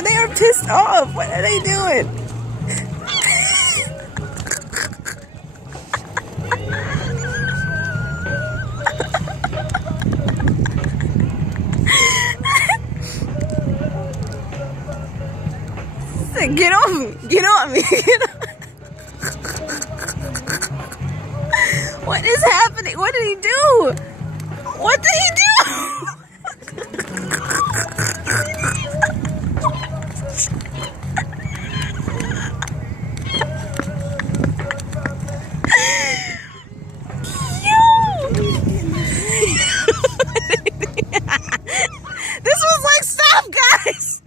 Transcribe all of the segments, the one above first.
They are pissed off. What are they doing? Get off me! Get off me! Get off. What is happening? What did he do? What did he do? This was like, stop, guys!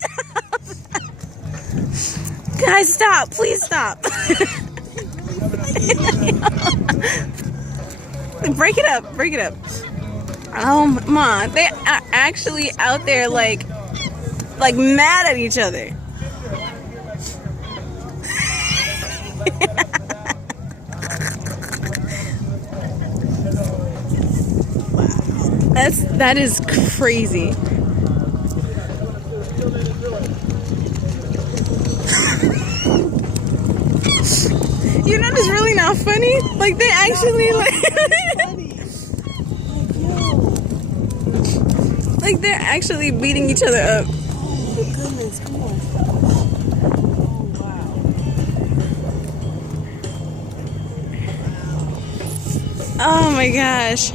Stop! Guys, stop! Please stop! Break it up! Break it up! Oh, Mom, they are actually out there like mad at each other. That is crazy. You know, it's really not funny. Like, they actually like they're actually beating each other up. Oh goodness, come on. Oh wow. Oh my gosh.